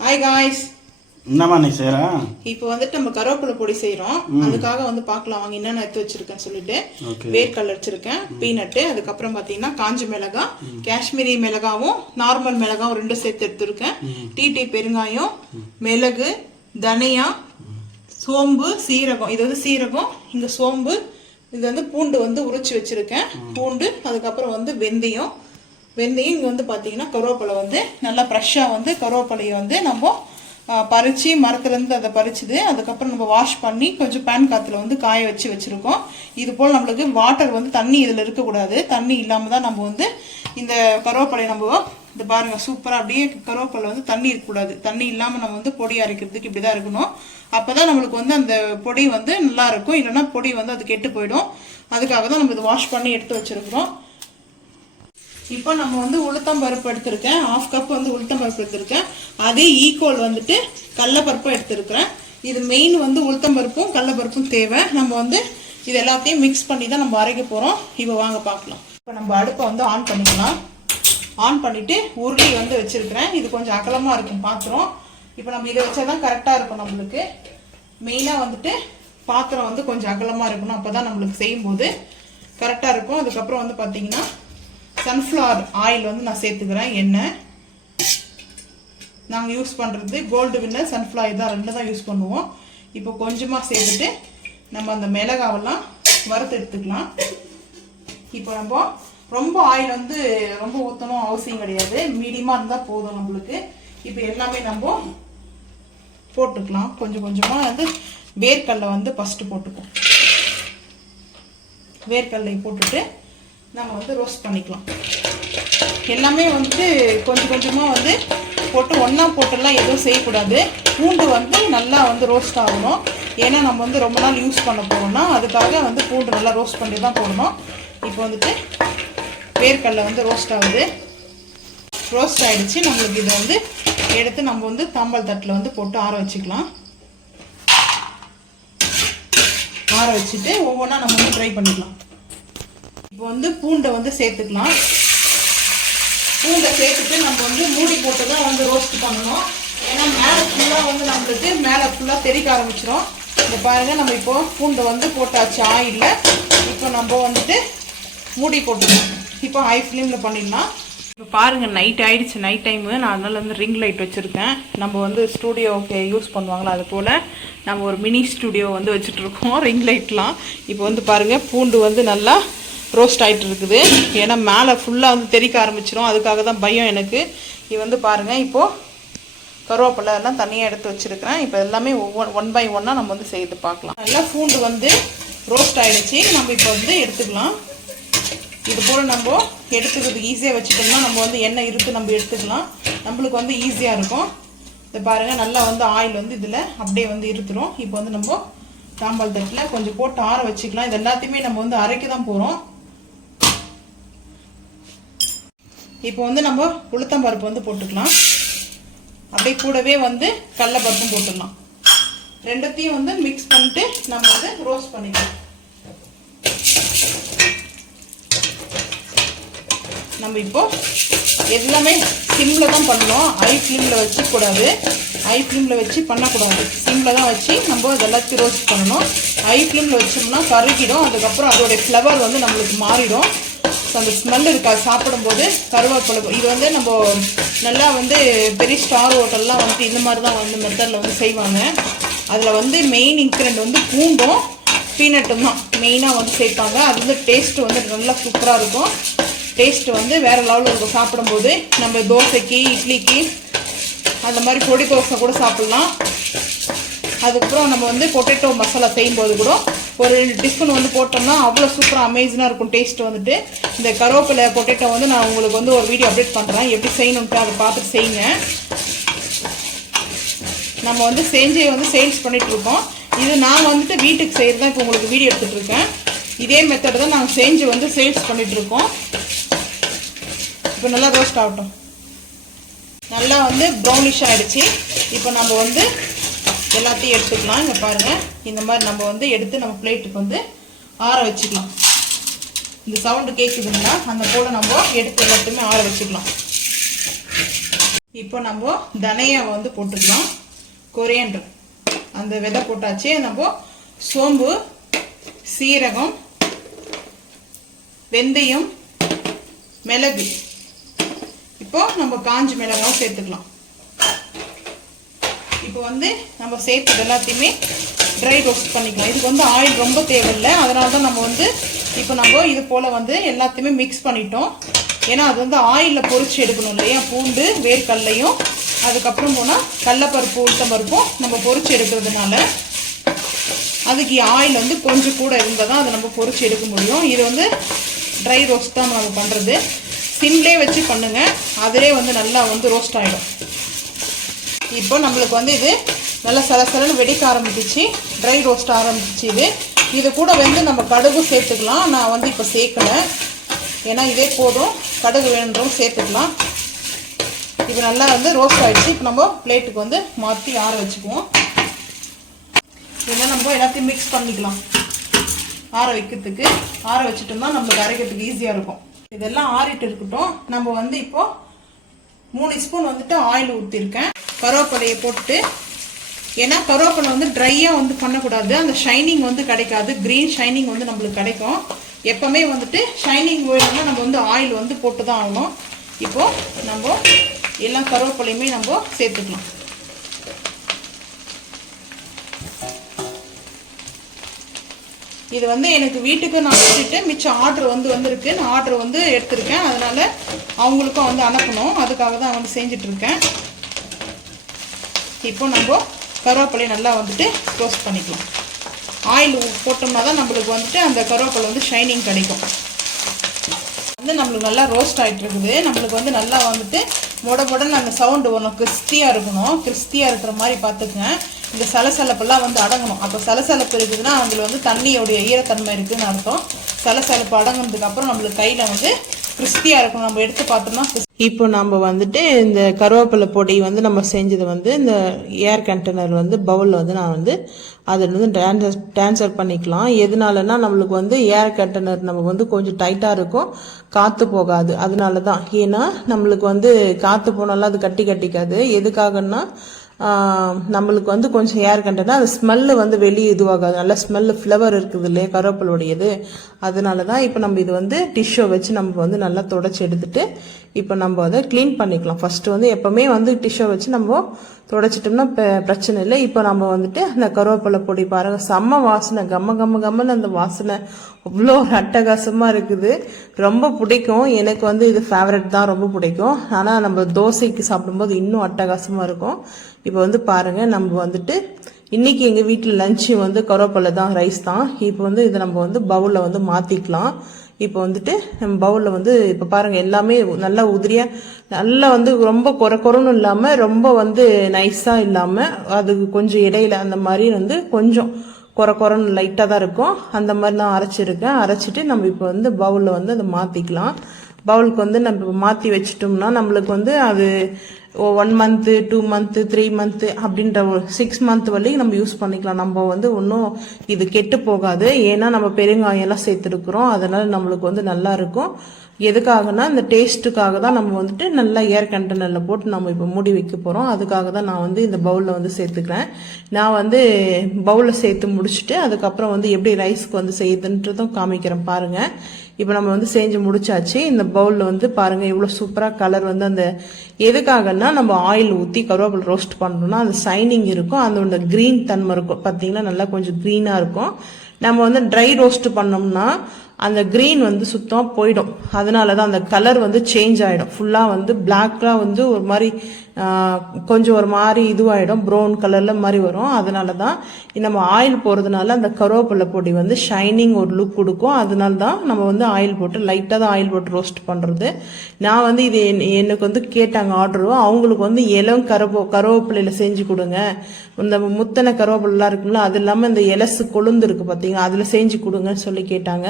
Hi guys என்னம்மா நீ செய்கிற இப்போ வந்துட்டு நம்ம கருவேப்பிலை பொடி செய்றோம். அதுக்காக வந்து பார்க்கலாம். வாங்க என்னென்ன எடுத்து வச்சிருக்கேன்னு சொல்லிட்டு. வேர்க்கடலை வச்சிருக்கேன். பீனட்டு. அதுக்கப்புறம் பார்த்தீங்கன்னா காஞ்ச மிளகாய் காஷ்மீரி மிளகாவும் நார்மல் மிளகாவும் ரெண்டும் சேர்த்து எடுத்திருக்கேன். டீ பெருங்காயம் மிளகு தனியா சோம்பு சீரகம். இது வந்து சீரகம் இங்க சோம்பு இது வந்து பூண்டு வந்து உரிச்சு வச்சிருக்கேன். பூண்டு அதுக்கப்புறம் வந்து வெந்தயம் வெந்தயம் இங்கே வந்து பார்த்தீங்கன்னா கருவேப்பிலை வந்து நல்லா ஃப்ரெஷ்ஷாக வந்து கருவேப்பிலையை வந்து நம்ம பறித்து மரத்துலேருந்து அதை பறிச்சுது. அதுக்கப்புறம் நம்ம வாஷ் பண்ணி கொஞ்சம் பேன் காற்றுல வந்து காய வச்சு வச்சுருக்கோம். இது போல் நம்மளுக்கு வாட்டர் வந்து தண்ணி இதில் இருக்கக்கூடாது. தண்ணி இல்லாமல் தான் நம்ம வந்து இந்த கருவேப்பிலையை நம்ம இந்த பாருங்க சூப்பராக அப்படியே கருவேப்பிலை வந்து தண்ணி இருக்கக்கூடாது. தண்ணி இல்லாமல் நம்ம வந்து பொடி அரைக்கிறதுக்கு இப்படி தான் இருக்கணும். அப்போ தான் நம்மளுக்கு வந்து அந்த பொடி வந்து நல்லா இருக்கும். இல்லைன்னா பொடி வந்து அது கெட்டு போயிடும். அதுக்காக தான் நம்ம இதை வாஷ் பண்ணி எடுத்து வச்சுருக்கிறோம். இப்போ நம்ம வந்து உளுத்தம் பருப்பு எடுத்திருக்கேன். ஆஃப் கப் வந்து உளுத்தம் பருப்பு எடுத்திருக்கேன். அதே ஈக்குவல் வந்துட்டு கடலப்பருப்பும் எடுத்திருக்கிறேன். இது மெயின் வந்து உளுத்தம் பருப்பும் கடலப்பருப்பும் தேவை. நம்ம வந்து இது எல்லாத்தையும் மிக்ஸ் பண்ணி தான் நம்ம அரைக்க போகிறோம் இப்போ வாங்க பார்க்கலாம். இப்போ நம்ம அடுப்பை வந்து ஆன் பண்ணிக்கலாம். ஆன் பண்ணிவிட்டு உருளி வந்து வச்சுருக்கிறேன். இது கொஞ்சம் அகலமாக இருக்கும் பாத்திரம். இப்போ நம்ம இதை வச்சா தான் கரெக்டாக இருக்கும் நம்மளுக்கு. மெயினாக வந்துட்டு பாத்திரம் வந்து கொஞ்சம் அகலமாக இருக்கணும். அப்போ தான் நம்மளுக்கு செய்யும்போது கரெக்டாக இருக்கும். அதுக்கப்புறம் வந்து பார்த்திங்கன்னா சன்ஃப்ளவர் ஆயில் வந்து நான் சேர்த்துக்கிறேன். எண்ணெய். நாங்கள் யூஸ் பண்ணுறது கோல்டு வின்னர் சன்ஃப்ளவர் தான். ரெண்டு தான் யூஸ் பண்ணுவோம். இப்போ கொஞ்சமாக சேர்த்துட்டு நம்ம அந்த மிளகாவெல்லாம் வறுத்து எடுத்துக்கலாம். இப்போ நம்ம ரொம்ப ஆயில் வந்து ரொம்ப ஊற்றணும் அவசியம் கிடையாது. மீடியமாக இருந்தால் போதும் நம்மளுக்கு. இப்போ எல்லாமே நம்ம போட்டுக்கலாம். கொஞ்சம் கொஞ்சமாக வந்து வேர்க்கடலை வந்து ஃபஸ்ட்டு போட்டுக்குவோம் வேர்க்கடலை போட்டுட்டு நம்ம வந்து ரோஸ்ட் பண்ணிக்கலாம். எல்லாமே வந்து கொஞ்சம் கொஞ்சமாக வந்து போட்டு ஒன்றா போட்டெல்லாம் எதுவும் செய்யக்கூடாது. பூண்டு வந்து நல்லா வந்து ரோஸ்ட் ஆகணும். ஏன்னா நம்ம வந்து ரொம்ப நாள் யூஸ் பண்ண போகிறோம்னா அதுக்காக வந்து பூண்டு நல்லா ரோஸ்ட் பண்ணி தான் போடணும். இப்போ வந்துட்டு வேர்க்கடலை வந்து ரோஸ்ட் ஆகுது. ரோஸ்ட் ஆகிடுச்சு நம்மளுக்கு இதை வந்து எடுத்து நம்ம வந்து தாம்பால் தட்டில் வந்து போட்டு ஆற வச்சுக்கலாம். ஆற வச்சுட்டு ஒவ்வொன்றா நம்ம வந்து ட்ரை பண்ணிக்கலாம். இப்போ வந்து பூண்டை வந்து சேர்த்துக்கலாம். பூண்டை சேர்த்துட்டு நம்ம வந்து மூடி போட்டு தான் வந்து ரோஸ்ட் பண்ணணும். ஏன்னா மேலே ஃபுல்லாக வந்து நம்மளுக்கு மேலே ஃபுல்லாக தெறிக்க ஆரம்பிச்சிடும் இந்த பாருங்க நம்ம இப்போ பூண்டை வந்து போட்டாச்சு ஆயிலில். இப்போ நம்ம வந்துட்டு மூடி போட்டுக்கலாம். இப்போ ஹை ஃப்ளேமில் பண்ணிடலாம். இப்போ பாருங்கள் நைட் ஆயிடுச்சு. நைட் டைமு நான் அதனால வந்து ரிங் லைட் வச்சுருக்கேன். நம்ம வந்து ஸ்டூடியோவுக்கு யூஸ் பண்ணுவாங்களா அது போல் நம்ம ஒரு மினி ஸ்டூடியோ வந்து வச்சுட்ருக்கோம் ரிங் லைட்லாம் இப்போ வந்து பாருங்கள் பூண்டு வந்து நல்லா ரோஸ்ட் ஆகிட்டு இருக்குது. ஏன்னா மேலே ஃபுல்லாக வந்து தெறிக்க ஆரம்பிச்சிடும் அதுக்காக தான் பயம் எனக்கு. இது வந்து பாருங்கள் இப்போது கருவேப்பிலை எல்லாம் தனியாக எடுத்து வச்சுருக்கிறேன். இப்போ எல்லாமே ஒவ்வொரு ஒன் பை ஒன்னாக நம்ம வந்து செய்து பார்க்கலாம். நல்லா பூண்டு வந்து ரோஸ்ட் ஆகிடுச்சி நம்ம இப்போ வந்து எடுத்துக்கலாம். இது போல் நம்ம எடுத்துக்கிறது ஈஸியாக வச்சுட்டோம்னா நம்ம வந்து எண்ணெய் இருக்கு நம்ம எடுத்துக்கலாம். நம்மளுக்கு வந்து ஈஸியாக இருக்கும். இதை பாருங்கள் நல்லா வந்து ஆயில் வந்து இதில் அப்படியே வந்து இருத்துரும். இப்போ வந்து நம்ம தாம்பால் தட்டில் கொஞ்சம் போட்டு ஆற வச்சுக்கலாம். இது எல்லாத்தையுமே நம்ம வந்து அரைக்க தான் போகிறோம் இப்போ வந்து நம்ம உளுத்தம் பருப்பு வந்து போட்டுக்கலாம். அப்படியே கூடவே வந்து கடலப்பருப்பும் போட்டுடலாம் ரெண்டத்தையும் வந்து மிக்ஸ் பண்ணிட்டு நம்ம வந்து ரோஸ்ட் பண்ணிக்கலாம். நம்ம இப்போ எல்லாமே சிம்மில் தான் பண்ணணும். ஐ ஃப்ளேமில் வச்சுக்கூடாது. ஐ ஃப்ளேமில் வச்சு பண்ணக்கூடாது. சிம்மில் தான் வச்சு நம்ம இதெல்லாத்தையும் ரோஸ்ட் பண்ணணும். ஐ ஃப்ளேமில் வச்சோம்னா கருகிடும். அதுக்கப்புறம் அதோடைய ஃப்ளவர் வந்து நம்மளுக்கு மாறிடும். அந்த ஸ்மெல் இருக்காது சாப்பிடும்போது கருவேப்பிலை. இது வந்து நம்ம நல்லா வந்து பெரிய ஸ்டார் ஹோட்டல்லாம் வந்துட்டு இந்த மாதிரி தான் வந்து மெத்தடில் வந்து செய்வாங்க. அதில் வந்து மெயின் இன்க்ரெண்ட் வந்து பூண்டும் பீனட்டும் தான். மெயினாக வந்து சேர்ப்பாங்க. அது வந்து டேஸ்ட் வந்து நல்லா சூப்பராக இருக்கும். டேஸ்ட் வந்து வேறு லெவலில் இருக்கும் சாப்பிடும்போது. நம்ம தோசைக்கு இட்லிக்கு அந்த மாதிரி பொடி தோசை கூட சாப்பிட்லாம். அதுக்கப்புறம் நம்ம வந்து பொட்டேட்டோ மசாலா செய்யும்போது கூட ஒரு ரெண்டு டிஃபன் வந்து போட்டோம்னா அவ்வளோ சூப்பராக அமேசிங்காக இருக்கும். டேஸ்ட் வந்துட்டு. இந்த கருவேப்பிலை பொட்டேட்டோ வந்து நான் உங்களுக்கு வந்து ஒரு வீடியோ அப்டேட் பண்ணுறேன் எப்படி செய்யணும்ட்டு அதை பார்த்துட்டு செய்யுங்க. நம்ம வந்து செஞ்சு வந்து சேல்ஸ் பண்ணிகிட்ருக்கோம் இது நான் வந்துட்டு வீட்டுக்கு செய்கிறது தான் இப்போ உங்களுக்கு வீடியோ எடுத்துகிட்ருக்கேன் இதே மெத்தடு தான் நாங்கள் செஞ்சு வந்து சேல்ஸ் பண்ணிகிட்ருக்கோம் இப்போ நல்லா ரோஸ்ட் ஆகட்டும். நல்லா வந்து ப்ரௌனிஷ் ஆகிடுச்சி இப்போ நம்ம வந்து எல்லாத்தையும் எடுத்துக்கலாம். இங்கே பாருங்கள் இந்த மாதிரி நம்ம வந்து எடுத்து நம்ம பிளேட்டுக்கு வந்து ஆற வச்சுக்கலாம். இந்த சவுண்டு கேட்குதுன்னா அந்த போல் நம்ம எடுத்து எல்லாத்தையுமே ஆற வச்சுக்கலாம். இப்போ நம்ம தனியா வந்து போட்டுக்கலாம். கொரியண்டர். அந்த விதை போட்டாச்சு. நம்ம சோம்பு சீரகம் வெந்தயம் மிளகு. இப்போ நம்ம காஞ்சி மிளகாவும் சேர்த்துக்கலாம். இப்போ வந்து நம்ம சேர்த்தது எல்லாத்தையுமே ட்ரை ரோஸ்ட் பண்ணிக்கலாம். இதுக்கு வந்து ஆயில் ரொம்ப தேவையில்லை. அதனால தான் நம்ம வந்து இப்போ நம்ம இது போல் வந்து எல்லாத்தையுமே மிக்ஸ் பண்ணிட்டோம். ஏன்னா அது வந்து ஆயிலில் பொறிச்சு எடுக்கணும் இல்லையா? பூண்டு வேர்க்கல்லையும் அதுக்கப்புறம் போனால் கடலப்பருப்பு உளுத்தம்பருப்பும் நம்ம பொறிச்சு எடுக்கிறதுனால அதுக்கு ஆயில் வந்து கொஞ்சம் கூட இருந்தால் தான் அதை நம்ம பொறிச்சு எடுக்க முடியும். இது வந்து ட்ரை ரோஸ்ட் தான் நம்ம பண்ணுறது சிம்லே வச்சு பண்ணுங்கள் அதிலே வந்து நல்லா வந்து ரோஸ்ட் ஆகிடும் இப்போ நம்மளுக்கு வந்து இது நல்லா சலசலன்னு வெடிக்க ஆரம்பிச்சிச்சு. ட்ரை ரோஸ்ட் ஆரம்பிச்சிச்சு இது. இது கூட வந்து நம்ம கடுகு சேர்த்துக்கலாம். நான் வந்து இப்போ சேர்க்கலை. ஏன்னா இதே போதும். கடுகு வேணுன்றவும் சேர்த்துக்கலாம். இது நல்லா வந்து ரோஸ்ட் ஆகிடுச்சு இப்போ நம்ம பிளேட்டுக்கு வந்து மாற்றி ஆற வச்சுக்குவோம். இதெல்லாம் நம்ம எல்லாத்தையும் மிக்ஸ் பண்ணிக்கலாம். ஆற வைக்கிறதுக்கு. ஆற வச்சுட்டோம்னா நம்மளுக்கு அரைக்கிறதுக்கு ஈஸியாக இருக்கும். இதெல்லாம் ஆறிட்டு இருக்கட்டும். நம்ம வந்து இப்போது மூணு ஸ்பூன் வந்துட்டு ஆயில் ஊற்றிருக்கேன் கருவேப்பிலையை போட்டுட்டு ஏன்னா கருவேப்பிலை வந்து ட்ரையாக வந்து பண்ணக்கூடாது. அந்த ஷைனிங் வந்து கிடைக்காது. க்ரீன் ஷைனிங் வந்து நம்மளுக்கு கிடைக்கும். எப்போவுமே வந்துட்டு ஷைனிங் வேணும்னா நம்ம வந்து ஆயில் வந்து போட்டு தான் ஆகணும். இப்போது நம்ம எல்லா கருவேப்பிலையுமே நம்ம சேர்த்துக்கலாம். இது வந்து எனக்கு வீட்டுக்கு நான் வச்சுட்டு மிச்சம் ஆர்டர் வந்து வந்திருக்கு. நான் ஆர்டர் வந்து எடுத்திருக்கேன். அதனால் அவங்களுக்கும் வந்து அனுப்பணும். அதுக்காக தான் வந்து செஞ்சுட்டு இருக்கேன். இப்போ நம்ம கருவேப்பிலையை நல்லா வந்துட்டு ரோஸ்ட் பண்ணிக்கலாம். ஆயில் போட்டோம்னா தான் நம்மளுக்கு வந்துட்டு அந்த கருவேப்பிலை வந்து ஷைனிங் கிடைக்கும். வந்து நம்மளுக்கு நல்லா ரோஸ்ட் ஆகிட்டு இருக்குது. நம்மளுக்கு வந்து நல்லா வந்துட்டு முட அந்த சவுண்டு ஒன்று கிறிஸ்தியாக இருக்கணும். கிறிஸ்தியாக இருக்கிற மாதிரி பார்த்துக்குங்க. இந்த சலசலப்பெல்லாம் வந்து அடங்கணும். அப்போ சலசலப்பு இருக்குதுன்னா அதில் வந்து தண்ணியோடைய ஈரத்தன்மை இருக்குதுன்னு அர்த்தம். சலசலப்பு அடங்கினதுக்கப்புறம் நம்மளுக்கு கையில் வந்து கிறிஸ்டியாக இருக்கும். நம்ம எடுத்து பார்த்தோம்னா இப்போ நம்ம வந்துட்டு இந்த கருவேப்பிலை பொடி வந்து நம்ம செஞ்சது வந்து இந்த ஏர் கண்டெய்னர் வந்து பவுலில் வந்து நான் வந்து அதில் வந்து ட்ரான்ஸ்ஃபர் ட்ரான்ஸ்ஃபர் பண்ணிக்கலாம். எதனாலனா நம்மளுக்கு வந்து ஏர் கண்டெய்னர் நம்ம வந்து கொஞ்சம் டைட்டாக இருக்கும். காற்று போகாது. அதனால தான் ஏன்னா நம்மளுக்கு வந்து காற்று போனாலும் அது கட்டி கட்டிக்காது. எதுக்காகன்னா நம்மளுக்கு வந்து கொஞ்சம் ஏர் கண்டனா அது ஸ்மெல்லு வந்து வெளியே இதுவாகாது. நல்லா ஸ்மெல்லு ஃப்ளவர் இருக்குது இல்லையா கருவேப்பிலுடையது அதனால தான் இப்போ நம்ம இது வந்து டிஷ்ஷோ வச்சு நம்ம வந்து நல்லா தொடச்சி எடுத்துட்டு இப்போ நம்ம அதை க்ளீன் பண்ணிக்கலாம். ஃபஸ்ட்டு வந்து எப்போவுமே வந்து டிஷ்ஷை வச்சு நம்ம தொடச்சிட்டோம்னா பிரச்சனை இல்லை. இப்போ நம்ம வந்துட்டு அந்த கருவேப்பிலை பொடி பாருங்கள் செம்ம வாசனை. கம்ம கம்ம கம்மன்னு அந்த வாசனை. அவ்வளோ ஒரு அட்டகாசமாக இருக்குது. ரொம்ப பிடிக்கும். எனக்கு வந்து இது ஃபேவரட் தான் ரொம்ப பிடிக்கும். ஆனால் நம்ம தோசைக்கு சாப்பிடும்போது இன்னும் அட்டகாசமாக இருக்கும். இப்போ வந்து பாருங்கள் நம்ம வந்துட்டு இன்னைக்கு எங்கள் வீட்டில் லஞ்சு வந்து கருவேப்பிலை தான் ரைஸ் தான். இப்போ வந்து இதை நம்ம வந்து பவுலில் வந்து மாற்றிக்கலாம் இப்போ வந்துட்டு நம்ம பவுலில் வந்து இப்போ பாருங்கள் எல்லாமே நல்லா உதிரியாக நல்லா வந்து ரொம்ப குறை குறன்னு இல்லாமல் ரொம்ப வந்து நைஸாக இல்லாமல் அதுக்கு கொஞ்சம் இடையில அந்த மாதிரி வந்து கொஞ்சம் குறை குறைன்னு லைட்டாக தான் இருக்கும். அந்த மாதிரி நான் அரைச்சிருக்கேன். அரைச்சிட்டு நம்ம இப்போ வந்து பவுலில் வந்து அதை மாற்றிக்கலாம் பவுலுக்கு வந்து நம்ம மாற்றி வச்சிட்டோம்னா நம்மளுக்கு வந்து அது one month two month three month அப்படின்ற ஒரு சிக்ஸ் மந்த் வரைக்கும் நம்ம யூஸ் பண்ணிக்கலாம். நம்ம வந்து ஒன்றும் இது கெட்டு போகாது. ஏன்னா நம்ம பெருங்காயம் எல்லாம் சேர்த்துருக்குறோம். அதனால நம்மளுக்கு வந்து நல்லா இருக்கும். எதுக்காகனா இந்த டேஸ்ட்டுக்காக தான் நம்ம வந்துட்டு நல்லா ஏர் கண்டெய்னரில் போட்டு நம்ம இப்போ மூடி வைக்க போகிறோம் அதுக்காக தான் நான் வந்து இந்த பவுலில் வந்து சேர்த்துக்கிறேன். நான் வந்து பவுலில் சேர்த்து முடிச்சுட்டு அதுக்கப்புறம் வந்து எப்படி ரைஸ்க்கு வந்து செய்யுதுன்றதும் காமிக்கிறேன் பாருங்கள் இப்போ நம்ம வந்து செஞ்சு முடிச்சாச்சு. இந்த பவுலில் வந்து பாருங்கள் இவ்வளோ சூப்பராக கலர் வந்து அந்த எதுக்காகன்னா நம்ம ஆயில் ஊற்றி கருவேப்பிலை ரோஸ்ட் பண்ணோம்னா அந்த சைனிங் இருக்கும். அதோட க்ரீன் தன்மை இருக்கும். பார்த்தீங்கன்னா நல்லா கொஞ்சம் க்ரீனாக இருக்கும். நம்ம வந்து ட்ரை ரோஸ்ட் பண்ணோம்னா அந்த க்ரீன் வந்து சுத்தமாக போயிடும். அதனால தான் அந்த கலர் வந்து சேஞ்ச் ஆகிடும் ஃபுல்லாக வந்து பிளாக்காக வந்து ஒரு மாதிரி கொஞ்சம் ஒரு மாதிரி இதுவாகிடும் ப்ரௌன் கலரில் மாதிரி வரும். அதனால தான் நம்ம ஆயில் போகிறதுனால அந்த கருவேப்பிலை பொடி வந்து ஷைனிங் ஒரு லுக் கொடுக்கும். அதனால தான் நம்ம வந்து ஆயில் போட்டு லைட்டாக தான் ஆயில் போட்டு ரோஸ்ட் பண்ணுறது நான் வந்து இது என்- எனக்கு வந்து கேட்டாங்க ஆர்டரும் அவங்களுக்கு வந்து இளம் கருவோ கருவேப்பிலையில் செஞ்சு கொடுங்க. இந்த முத்தனை கருவேப்பிலாம் இருக்கும்ல அது இல்லாமல் இந்த இலசு கொழுந்து இருக்கு பார்த்தீங்க அதில் செஞ்சு கொடுங்கன்னு சொல்லி கேட்டாங்க.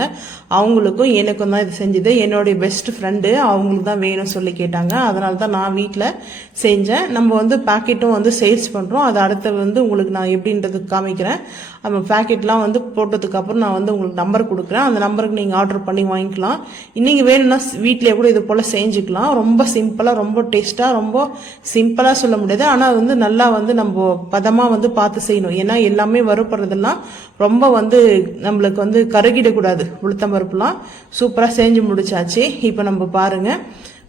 அவங்களுக்கும் எனக்கும் தான் இது செஞ்சது. என்னுடைய பெஸ்ட் ஃப்ரெண்டு அவங்களுக்கு தான் வேணும்னு சொல்லி கேட்டாங்க. அதனால தான் நான் வீட்டில் செஞ்சு செஞ்சேன். நம்ம வந்து பாக்கெட்டும் வந்து சேல்ஸ் பண்ணுறோம் அது அடுத்து வந்து உங்களுக்கு நான் எப்படின்றது காமிக்கிறேன். நம்ம பேக்கெட்லாம் வந்து போட்டதுக்கப்புறம் நான் வந்து உங்களுக்கு நம்பர் கொடுக்குறேன். அந்த நம்பருக்கு நீங்கள் ஆர்டர் பண்ணி வாங்கிக்கலாம். இன்னைக்கு வேணும்னா வீட்டிலேயே கூட இது போல் செஞ்சுக்கலாம். ரொம்ப சிம்பிளாக ரொம்ப டேஸ்ட்டாக ரொம்ப சிம்பிளாக சொல்ல முடியாது. ஆனால் வந்து நல்லா வந்து நம்ம பதமாக வந்து பார்த்து செய்யணும். ஏன்னா எல்லாமே வறுப்படுறதெல்லாம் ரொம்ப வந்து நம்மளுக்கு வந்து கருகிடக்கூடாது. உளுத்தம் பருப்புலாம் சூப்பராக செஞ்சு முடிச்சாச்சு. இப்போ நம்ம பாருங்க.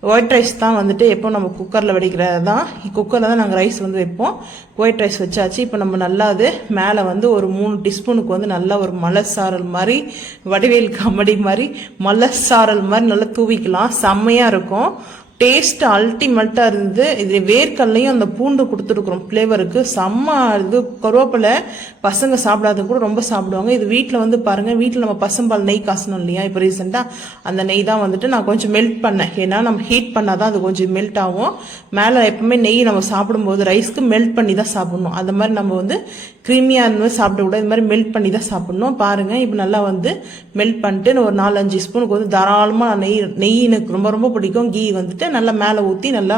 ஒயிட் ரைஸ் தான் வந்துட்டு எப்போ நம்ம குக்கரில் வடிக்கிறது தான் குக்கரில் தான் நாங்கள் ரைஸ் வந்து வைப்போம். ஒயிட் ரைஸ் வச்சாச்சு. இப்போ நம்ம நல்லா அது மேலே வந்து ஒரு மூணு டீஸ்பூனுக்கு வந்து நல்லா ஒரு மலசாரல் மாதிரி வடிவேல் காமெடி மாதிரி மலசாரல் மாதிரி நல்லா தூவிக்கலாம். செம்மையாக இருக்கும். டேஸ்ட் அல்டிமேட்டாக இருந்தது இது வேர்க்கல்லையும் அந்த பூண்டு கொடுத்துருக்குறோம். ஃப்ளேவருக்கு செம்ம இது கருவேப்பிலை பசங்க சாப்பிடாத கூட ரொம்ப சாப்பிடுவாங்க. இது வீட்டில் வந்து பாருங்க வீட்டில் நம்ம பசும்பால் நெய் காசணும் இல்லையா? இப்போ ரீசெண்டாக அந்த நெய் தான் வந்துட்டு நான் கொஞ்சம் மெல்ட் பண்ணேன். ஏன்னா நம்ம ஹீட் பண்ணாதான் அது கொஞ்சம் மெல்ட் ஆகும். மேலே எப்பவுமே நெய் நம்ம சாப்பிடும்போது ரைஸ்க்கு மெல்ட் பண்ணி தான் சாப்பிடணும். அந்த மாதிரி நம்ம வந்து க்ரீமியாக இருந்த மாதிரி கூட இது மாதிரி மெல்ட் பண்ணி தான் சாப்பிட்ணும். பாருங்கள் இப்போ நல்லா வந்து மெல்ட் பண்ணிட்டு ஒரு நாலஞ்சு ஸ்பூனுக்கு வந்து தாராளமாக நெய் நெய் எனக்கு ரொம்ப ரொம்ப பிடிக்கும். கீ வந்துட்டு நல்லா மேலே ஊற்றி நல்லா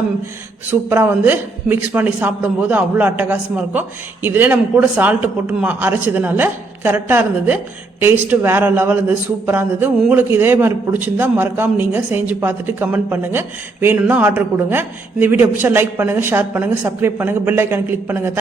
சூப்பராக வந்து மிக்ஸ் பண்ணி சாப்பிடும்போது அவ்வளோ அட்டகாசமாக இருக்கும். இதில் நம்ம கூட சால்ட்டு போட்டு மா அரைச்சதுனால கரெக்டாக இருந்தது. டேஸ்ட்டு வேறு லெவல் இருந்தது சூப்பராக இருந்தது. உங்களுக்கு இதே மாதிரி பிடிச்சிருந்தா மறக்காமல் நீங்கள் செஞ்சு பார்த்துட்டு கமெண்ட் பண்ணுங்கள் வேணும்னா ஆர்டர் கொடுங்க. இந்த வீடியோ பிடிச்சா லைக் பண்ணுங்கள் ஷேர் பண்ணுங்கள் சப்ஸ்கிரைப் பண்ணுங்கள் பெல் ஐக்கான் கிளிக் பண்ணுங்கள்